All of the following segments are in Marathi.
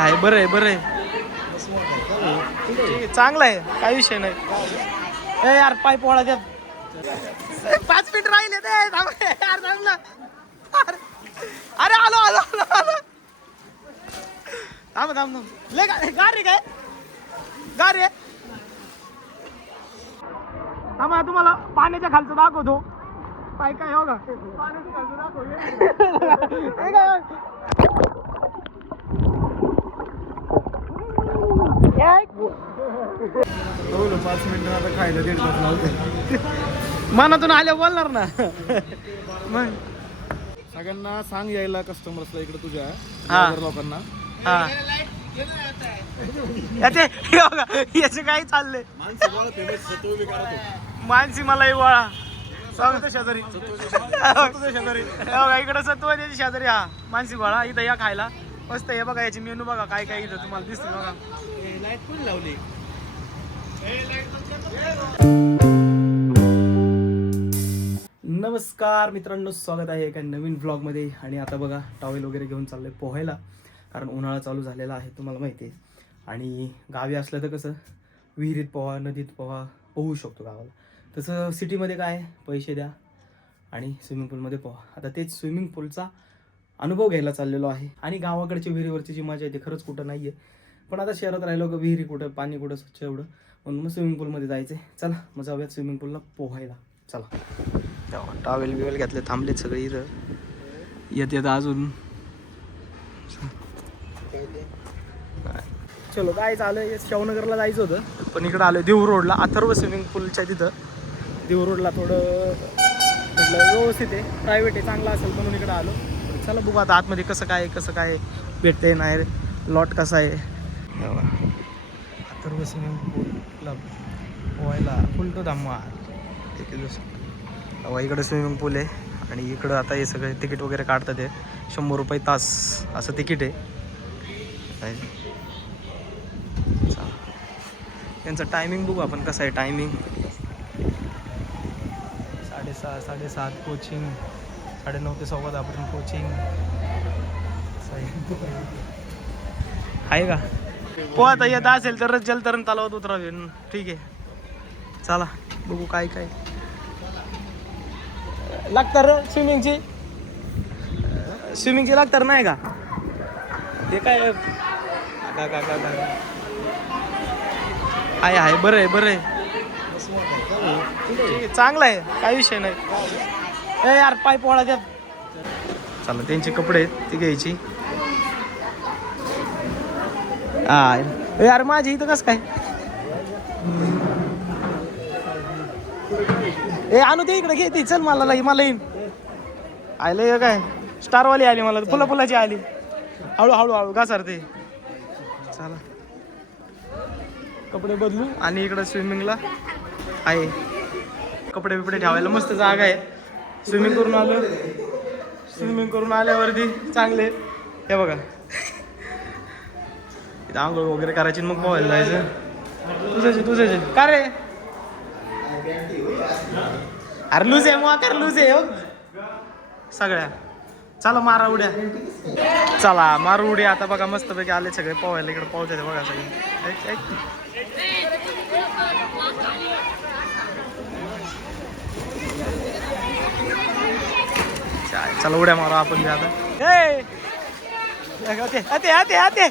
आहे बरं आहे बरं आहे. चांगलं आहे, काही विषय नाही. ए यार पाय पोळा द्या. 5 मिनिट राहिले ते यार थांबलं. अरे आलो आलो आलो आलो. थांब थांब ले गाडी काय गाडी आहे. थांबा तुम्हाला पाण्याच्या खालचं दाखवतो. पाय काय हो का पाण्याच्या खालचं दाखव. 5 मिनिटं आता खायला 1.5 तास लावते. मनातून आले बोलणार ना मग. सगळ्यांना सांग यायला कस्टमर्सला इकडे तुझ्या हा. लोकांना. हा याचे काही चाललंय. मानसी मला वळा सांगतो शेजारी शेजारी इकडे सत्व त्याची शेजारी. हा मानसी वळा इथं या खायला मस्त. हे बघा याची मेनू बघा काय काय इथं तुम्हाला दिसते बघा. लाईट पण लावली. नमस्कार मित्रांनो, स्वागत आहे एका नवीन व्लॉगमध्ये. आणि आता बघा टॉवेल वगैरे घेऊन चाललोय पोहायला, कारण उन्हाळा चालू झालेला आहे तुम्हाला माहिती आहे. आणि गावी असलं तर कसं विहिरीत पोहा, नदीत पोहू शकतो गावाला. तसं सिटीमध्ये काय पैसे द्या आणि स्विमिंग पूलमध्ये पोहा. आता तेच स्विमिंग पूलचा अनुभव घ्यायला चाललेलो आहे. आणि गावाकडची विहिरीवरची जी मजा येते खरंच कुठं नाही आहे. पण आता शहरात राहिलो का विहिरी कुठं, पाणी कुठं स्वच्छ एवढं, म्हणून मग स्विमिंग पूलमध्ये जायचं आहे. चला मग जाऊयात स्विमिंग पूलला पोहायला. चला टॉवेल बिवेल घेतले, थांबलेत सगळे इथं. येत अजून. चलो काय चालू शिवनगरला जायचं होतं, पण इकडं आलं देऊर रोडला. अथर्व स्विमिंग पूलच्या तिथं देऊर रोडला थोडं म्हटलं व्यवस्थित आहे, प्रायव्हेट आहे, चांगला असेल म्हणून इकडं आलो. चला बघू आता आतमध्ये कसं काय भेटते नाही, लॉट कसा आहे. अथर्व स्विमिंग पूल क्लब पोहायला फुल टू धम्मा. ठीक आहे दुसरं इकडं स्विमिंग पूल आहे. आणि इकडं आता हे सगळे तिकीट वगैरे काढतात. ते 100 रुपये तास असं तिकीट आहे. त्यांचं टायमिंग बघू आपण कसं आहे. टायमिंग 6:30 कोचिंग, 9:30 ते 10:15 कोचिंग आहे का. पोहता येत असेल तर जलतरण तलावात उतरावे. ठीक आहे चला बघू काय लागतं. स्विमिंगची लागतं नाही का ते काय आहे बरं आहे बरं आहे. चांगलं आहे, काही विषय नाही. ए यार पाय पोळा द्या. चला त्यांचे कपडे आहेत ती घ्यायची. हा यार माझी इथं कसं काय. ए आणू दे इकडे घे ती. चल मला येईन. आले काय स्टारवाली आली मला, फुलाची आली. हळू घासारते. चला कपडे बदलू. आणि इकडं स्विमिंगला आहे कपडे बिपडे ठेवायला मस्त जागा आहे. स्विमिंग करून आल्यावरती चांगले हे बघा इथं आंघोळ वगैरे करायची मग पोहायला जायचं. तुझ्याचे का रे. अरे लूज आहे मग लूज आहे हो सगळ्या. चला मारा उड्या. चला मारू उड्या. आता बघा मस्तपैकी आले सगळे पोहायला. इकडे पोहते बघा सगळे. चला उड्या मारू आपण बी आता. आते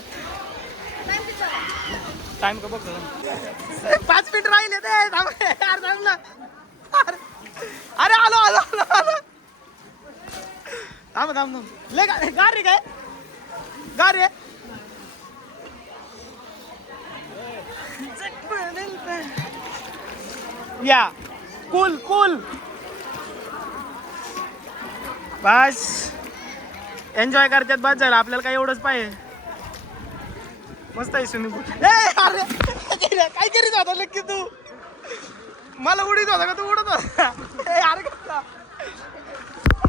टाइम का बघ. 5 मिनिट राहिले ते यार थांबलं. अरे आलो थांब ले गाडी काय गाडी आहे. या कूल बस एन्जॉय करतात बस झालं. आपल्याला काय एवढंच पाहिजे. मस्त आहे स्विमिंग पूल. अरे काय करीत होता नक्की तू. मला उडीत होता का तू उडत होता.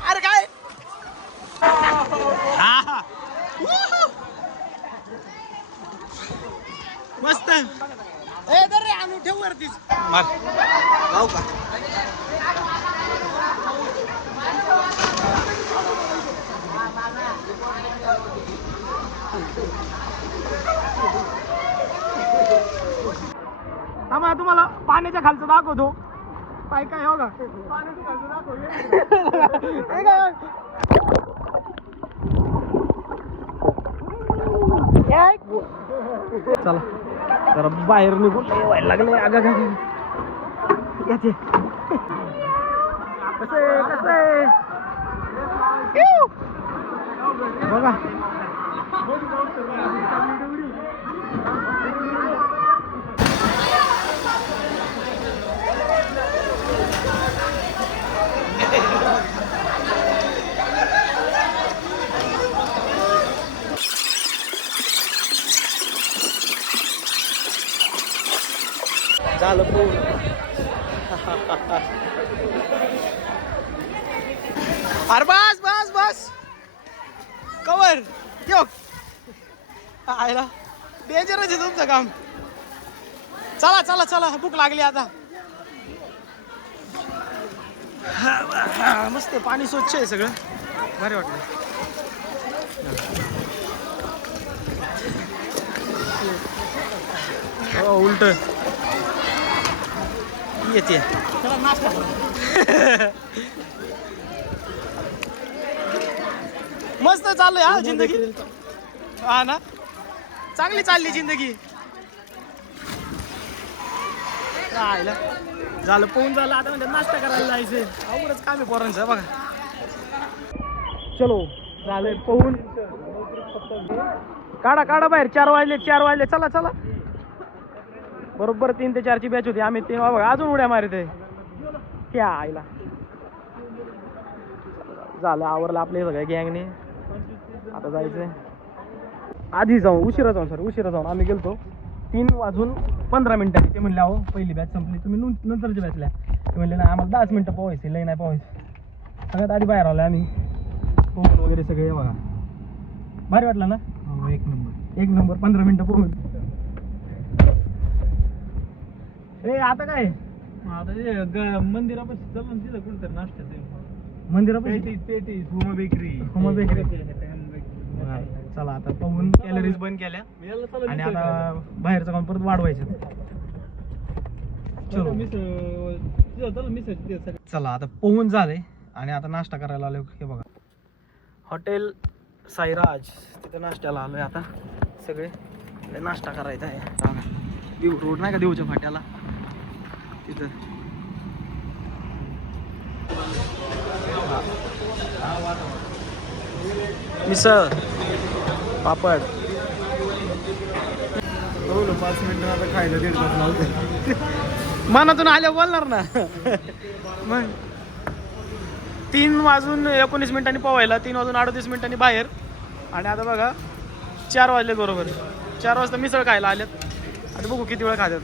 अरे काय मस्त. रे आणू ठेव वरतीच मार का. थांबा तुम्हाला पाण्याच्या खालचं दाखवतो. काय काय हो का पाण्याच्या खालचं दाखव. चला जरा बाहेर निघून व्हायला लागले. अगं कसं आहे बघा. झालं पूर्ण. अरे बस बस बस कवर यो आयला डेंजरच आहे तुमचं काम. चला चला चला भूक लागली आता. मस्त पाणी स्वच्छ आहे सगळं भारी वाटलं. हो उलट येते. मस्त चालू आहे हा जिंदगी. हा ना चांगली चालली जिंदगी. राहिला झालं पोहून झालं. आता म्हणजे नाश्ता करायला जायचंय. अवघडच काम आहे पोरांचं बघा. चलो झालंय पोहून. काढा काढा बाहेर. 4 वाजले 4 वाजले. चला चला बरोबर 3 ते 4 ची बॅच होती. आम्ही 3 बघा अजून उड्या मारत आहे. त्या आईला झालं आवरलं आपल्या सगळ्या गँगने. आता जायचंय आधी जाऊन उशिरा जाऊन सर उशिरा जाऊन आम्ही गेलतो 3:15 ते म्हणले अहो पहिली बॅच संपली तुम्ही नंतरच्या बॅचला. ते म्हणले नाही आम्हाला 10 मिनिटं पोहायचे लई नाही पोहायचं. सगळ्यात आधी बाहेर आलो आम्ही. पोहून वगैरे सगळे बघा भारी वाटलं ना. एक नंबर एक नंबर. 15 मिनिटं पोहून. ए आता काय आता मंदिरापाशी चला तिथं कोणतरी नाश्त्याचं. मंदिरापाशी पेटी हुमा बेकरी. हुमा बेकरी. चला आता पोहून कॅलरीज बंद केल्या आणि आता बाहेरचं काम परत वाढवायचं. चला आता पोहून झाले आणि आता नाश्ता करायला आलो. हे बघा हॉटेल साईराज तिथं नाश्त्याला आलोय आता सगळे. नाश्ता करायचा आहे. देव रोड नाही का देऊच्या फाट्याला तिथं. मिसळ पापड. 5 मिनिटं आता खायला 1.5 तास लावते. मनातून आल्या बोलणार ना. मग 3:19 पोहायला 3:38 बाहेर. आणि आता बघा 4 वाजले बरोबर. 4 वाजता मिसळ खायला आल्यात. आता बघू किती वेळ खात्यात.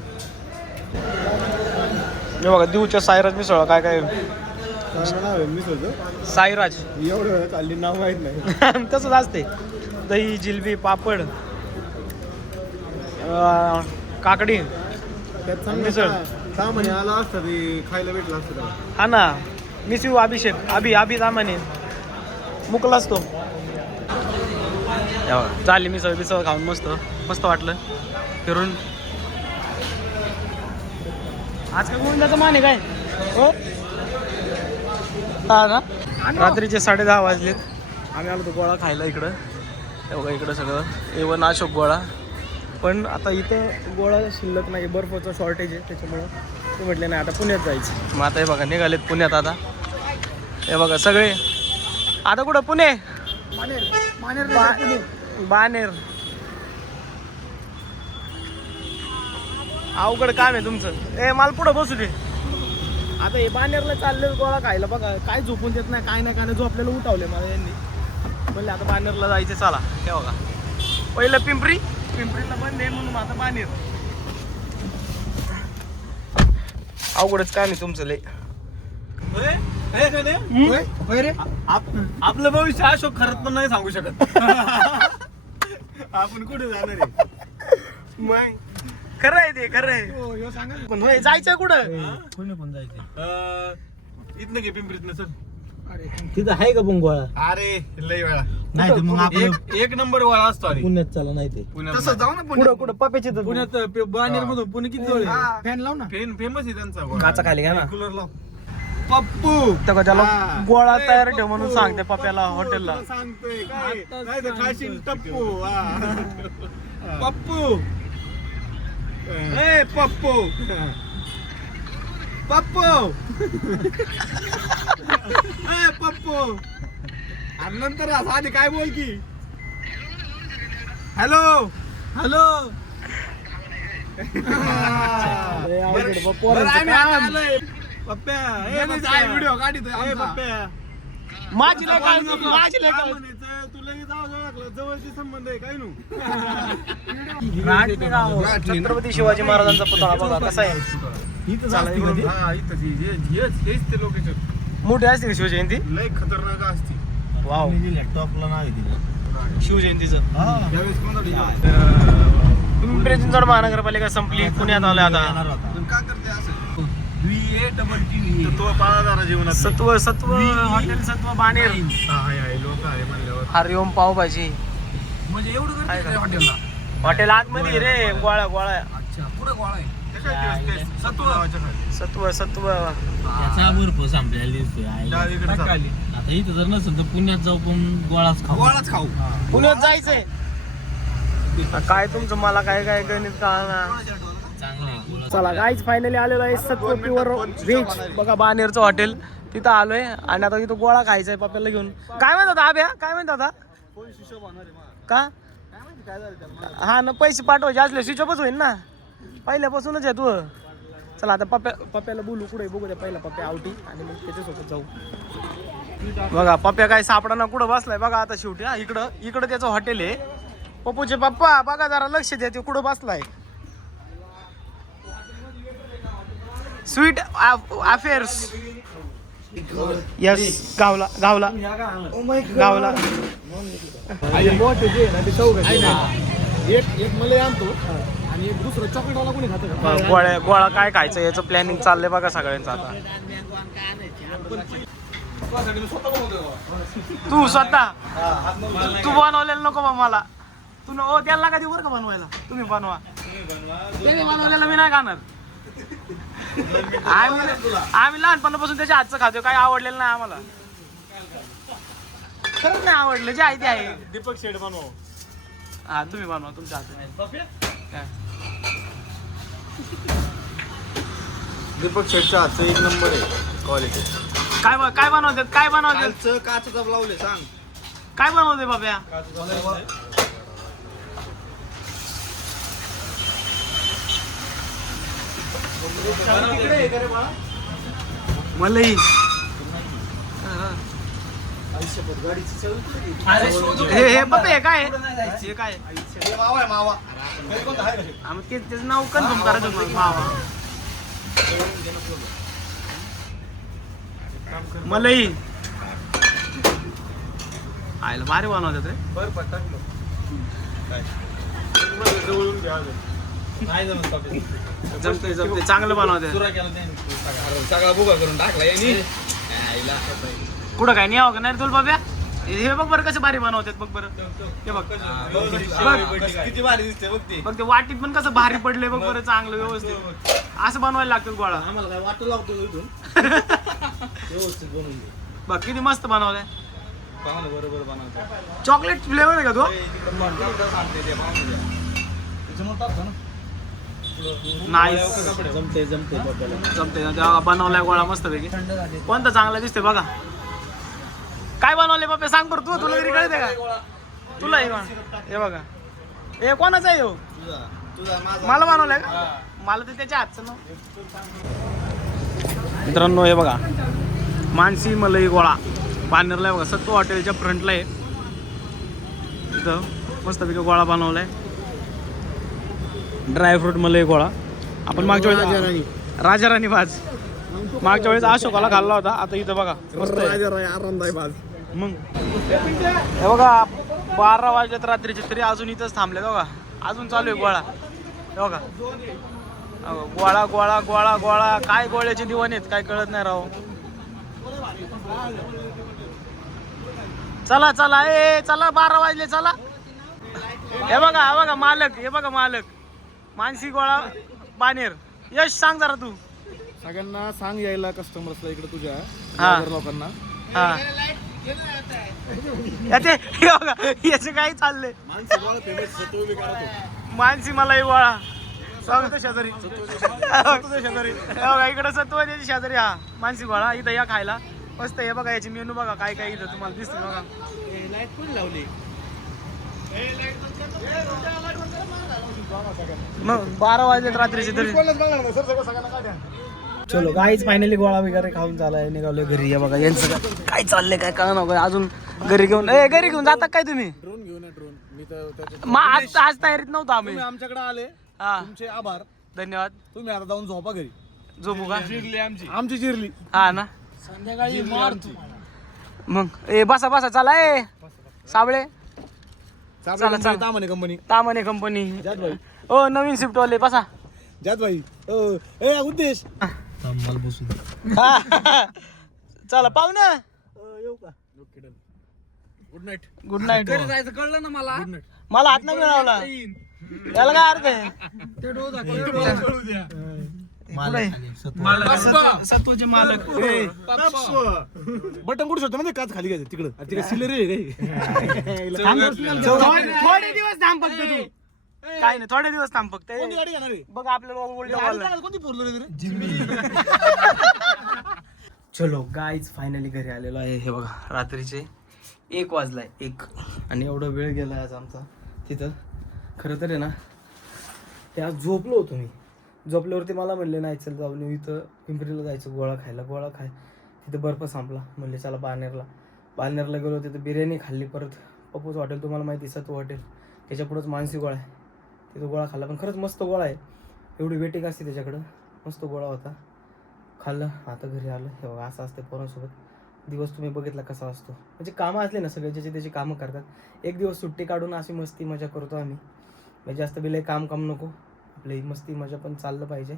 हे बघा देऊच्या साईराज मिसळ. काय काय साईराज एवढं चालली नाव माहित नाही. तसंच असते. दही जिलबी पापड काकडी त्यात मिसळ. सामान्य आला असतं ते खायला भेटलं असतं. हा ना मिस यू अभिषेक अभि सामान्य मुकलाच तो. झाली मिसळ बिसळ खाऊन मस्त मस्त वाटलं फिरून. आज काय गोविंदाचं मान आहे काय हो. हा ना रात्रीचे 10:30 वाजलेत. आम्ही आलो तो गोळा खायला इकडं. बघा इकडं सगळं A1 अशोक गोळा. पण आता इथं गोळा शिल्लक नाही. बर्फाचं शॉर्टेज आहे त्याच्यामुळं ते म्हटले नाही आता पुण्यात जायचं. मग आता हे बघा निघालेत पुण्यात. आता हे बघा सगळे आता कुठं पुणे बानेर. अवघड काम आहे तुमचं. ए मला पुढं बसू दे. आता हे बानेरला चालले गोळा खायला बघा. काय झोपून देत नाही काय नाही काय नाही. झोपलेलं उठावले मला यांनी. म्हणले आता बानेरला जायचं. चला हे बघा पहिलं पिंपरीला बंद आहे म्हणून आता बानेर. अवघडच काम आहे तुमचं लय. आपलं भविष्य अशोक खरंच पण नाही सांगू शकत. आपण कुठे जाणार आहे. मग खरं आहे ते खरं आहे. सांगा पण होय जायचं कुठं. कोणी पण जायचं इथनं घे पिंपरीतनं चल. तिथं आहे का पण गोळा? अरे लय वेळा नाही तर मग आपण एक नंबर गोळा असतो अरे पुण्यात चला नाही ते तसं जाऊ ना कुठं कुठं पप्याचे तर पुण्यात बानेर मधून पुणे किती जवळ फॅन लाव ना. फेमस आहे त्यांचा गोळा काचा खाली घ्या ना कूलर लाव पप्पू तर त्याला हा. गोळा ए, तयार ठेव पप्पू. म्हणून सांगते पप्याला हॉटेलला. तुला सांगतोय काय काय तर खाशील टप्पू हा. पप्पू ए पप्पू पप्पू ए पप्पू आणि नंतर आधी काय बोल की हॅलो हॅलो व्हिडिओ काढतोय पप्प्या माझी लय काळजी, नको. माझी लय काय काळजी. म्हणायचं तुला जाऊ जवळचे संबंध आहे काय नु छत्रपती शिवाजी महाराजांचा पुतळा बघा कसा आहे. चला, इकडे. हा इथं हेच ते लोकेशन मोठी असते का शिवजयंती? लय खतरनाक असते वाव, लॅपटॉपला नाव आहे तिथं. शिवजयंतीचं. त्यावेळेस कोणता पिंपरी चिंचवड महानगरपालिका संपली, पुण्यात आलोय आता. काय करते असं तो पाळा जीवनात सत्व सत्व हॉटेल सत्व बाणेर, लोक आहे म्हणल्यावर हरिओम पावभाजी. म्हणजे एवढं काय करते करते? हॉटेलला हॉटेल आतमध्ये रे, गोळा गोळा अच्छा पुढे गोळा आहे सत्व नावाच्या खाली सत्व सत्व. त्याचा भरपूर संपलेला दिसतोय आहे. डावीकडे चाल. आता इथं जर नसेल तर पुण्यात जाऊ पण गोळाच खाऊ. गोळाच खाऊ पुण्यात जायचंय. काय तुमचं मला काय काय गणित कळना. चांगलं आहे गोळा. चला गाईज फायनली आलेलो आहे सत्व प्युअर व्हेज बघा बाणेरचं हॉटेल. तिथं आलोय आणि आता इथं गोळा खायचा आहे पप्याला घेऊन. काय म्हणतात आभ्या, काय म्हणतात आता का? हा ना, पैसे पाठवायचे असले स्विच ऑफच होईल ना, पहिल्यापासूनच आहे तू. चला आता पप्याला बोलू कुठे बघू द्या पहिला पप्या आवटी आणि मग त्याच्यासोबत जाऊ. बघा पप्या काय सापडाना कुठं बसलाय बघा आता शेवटी. हा इकडं त्याचं हॉटेल आहे. पप्पूचे पप्पा बघा जरा लक्ष द्या, ते कुठं बसलाय. Sweet affairs. यस, गावला गावला गावला. एक मलाई आणतो आणि एक दुसरं चॉकलेटवाला कोणी खातं गोळा काय खायचं याचं प्लॅनिंग चाललंय बघा सगळ्यांचं आता. तू स्वतः तू बनवलेलं नको बा मला. तू त्याला कधी बरं का बनवायला, तुम्ही बनवा. त्याने बनवलेलं मी नाही खाणार. आम्ही लहानपणापासून त्याच्या हातचं खातो, काही आवडलेलं नाही आम्हाला. खरंच नाही आवडलं, जे आहे ते आहे. दीपक शेड बनव. हा तुम्ही बनवा तुमच्या हातात. दीपक शेडच्या हातचं एक नंबर आहे क्वालिटी. काय बनवतात, काय बनवतात, काचचा लावले सांग काय बनवते बाब्या? मलई. हे बाबा हे काय हे काय? मावा त्याचं नाव कन्फर्म करायचं मग. मावा मलई आयला भारी बनवतात रे. जमते जमते, चांगलं बनवतात. सगळा बुगा करून टाकला यांनी. कुठं काय नाही यावं का नाही रे तुला बाब्या? हे बघ बरं कसं भारी बनवतात बघ बरं. हे बघ किती भारी दिसते बघ ती. बघ ते वाटीत पण कसं भारी पडलंय बघ बरं, चांगलं व्यवस्थित. असं बनवायला लागतं गोळा. आम्हाला काय वाटू लागतो इथून व्यवस्थित बनवून दे. बघ किती मस्त बनवलंय. पाहून बरोबर बनवतो. चॉकलेट फ्लेवर आहे का तो? नाईस. जमते बघायला. जमते ना तेव्हा बनवलाय गोळा मस्त पैकी. कोणता चांगला दिसते बघा. काय बनवले बाप्पा सांग बरं. तुला तरी कळते का? तुला हे बघा, हे कोणाचं आहे हो? मला बनवलंय का? मला तर त्याच्या हातचं ना. मित्रांनो हे बघा मानसी मलई गोळा बांधरला आहे बघा. सत्व हॉटेलच्या फ्रंटला आहे. इथं मस्तपैकी गोळा बनवलाय. ड्रायफ्रूट मलई गोळा. आपण मागच्या वेळेस राजा राणी भाज मागच्या वेळेस अशोकाला खाल्ला होता. आता इथं बघा मस्त आहे. आरामदायक भाज. मग हे बघा 12 वाजल्यात रात्रीचे तरी अजून इथंच थांबले बघा. अजून चालू आहे गोळा. हे बघा गोळा गोळा गोळा गोळा. काय गोळ्याचे दिवाण आहेत काय कळत नाही राव. चला चला ए चला 12 वाजले चला. हे बघा मालक, हे बघा मालक मानसी गोळा बानेर. यश सांग जरा तू. सगळ्यांना सांग यायला कस्टमर्सला इकडे तुझ्या हा. लोकांना. हा याचे हे बघा याचे काही चाललंय. मानसी मलाई गोळा स्वागत आहे शेजारी. शेजारी इकडे सत्वाची शेजारी. हा मानसी गोळा इथं या खायला मस्त. हे बघा याची मेनू बघा काय काय इथं तुम्हाला दिसते बघा. लाईट कोण लावली? मग 12 वाजले रात्रीचे तरी. चलो गाईच फायनली गोळा वगैरे खाऊन चालाय निघालोय घरी. या बघा यांचं काय चाललंय काय कळणार अजून. घरी घेऊन जाता काय तुम्ही? ड्रोन घेऊन या ड्रोन. मी तर आज तयारीत नव्हतो आम्ही. तुम्ही आमच्याकडे आले, हा तुमचे आभार. धन्यवाद. तुम्ही आता जाऊन झोपा घरी. झोपू का? आमची जिरली. हा ना संध्याकाळी मारतो. मग ए बसा चला ए साबळे. चला, चला. तामणे कंपनी. तामणे कंपनी. जात भाई. ओ नवीन शिफ्ट वाले बसा. जात भाई. ए उद्देश. चला पाहू ना. येऊ का? Good night. Good night. घरी जायचं कळलं ना मला. मला हात नाही मिळवला याला काय अर्थ आहे. सत्वचे मालक बटन कुठे शकतो म्हणजे काच खाली घ्यायचं तिकडं. तिकडे सिलेरी आहे थोडे दिवस थांब फक्त तू. काय नाही थोडे दिवस थांब फक्त. कोणती गाडी घेणार आहे? बघ आपल्याला उलट बोललं. कोणती फोर व्हीलर आहे चलो गाईज फायनली घरी आलेलो आहे. हे बघा रात्रीचे 1 वाजलाय 1 आणि एवढा वेळ गेला आज आमचा तिथं. खरं तर आहे ना ते आज झोपलो होतो मी. झोपल्यावरती मला म्हणले नाही चल जाऊन येऊ इथं पिंपरीला जायचं गोळा खायला. गोळा खाय तिथं बर्फ संपला. म्हणले चला बानेरला गेलो. तिथं बिर्याणी खाल्ली. परत पप्पूच हॉटेल तुम्हाला माहिती सत्व हॉटेल त्याच्या पुढंच मानसी गोळा आहे. तिथं गोळा खाल्ला पण खरंच मस्त गोळा आहे. एवढी वेटिंग असते त्याच्याकडं. मस्त गोळा होता. खाल्लं. आता घरी आलं. हे बघा असं असते पोरांसोबत. दिवस तुम्ही बघितला कसा असतो. म्हणजे कामं असले ना सगळे ज्याची त्याची कामं करतात. एक दिवस सुट्टी काढून अशी मस्ती मजा करतो आम्ही. म्हणजे जास्त बिले काम नको. आपली मस्ती मजा पण चाललं पाहिजे.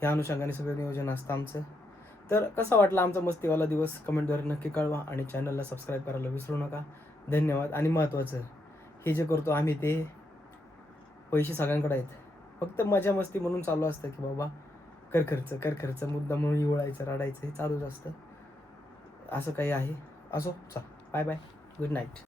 ह्या अनुषंगाने सगळं नियोजन असतं आमचं. तर कसा वाटला आमचा मस्तीवाला दिवस कमेंटद्वारे नक्की कळवा आणि चॅनलला सबस्क्राईब करायला विसरू नका. धन्यवाद. आणि महत्त्वाचं हे जे करतो आम्ही ते पैसे सगळ्यांकडे आहेत. फक्त मजा मस्ती म्हणून चालू असतं की बाबा कर खर्च मुद्दा म्हणून इवळायचं रडायचं हे चालूच असतं. असं काही आहे. असो चल बाय बाय गुड नाईट.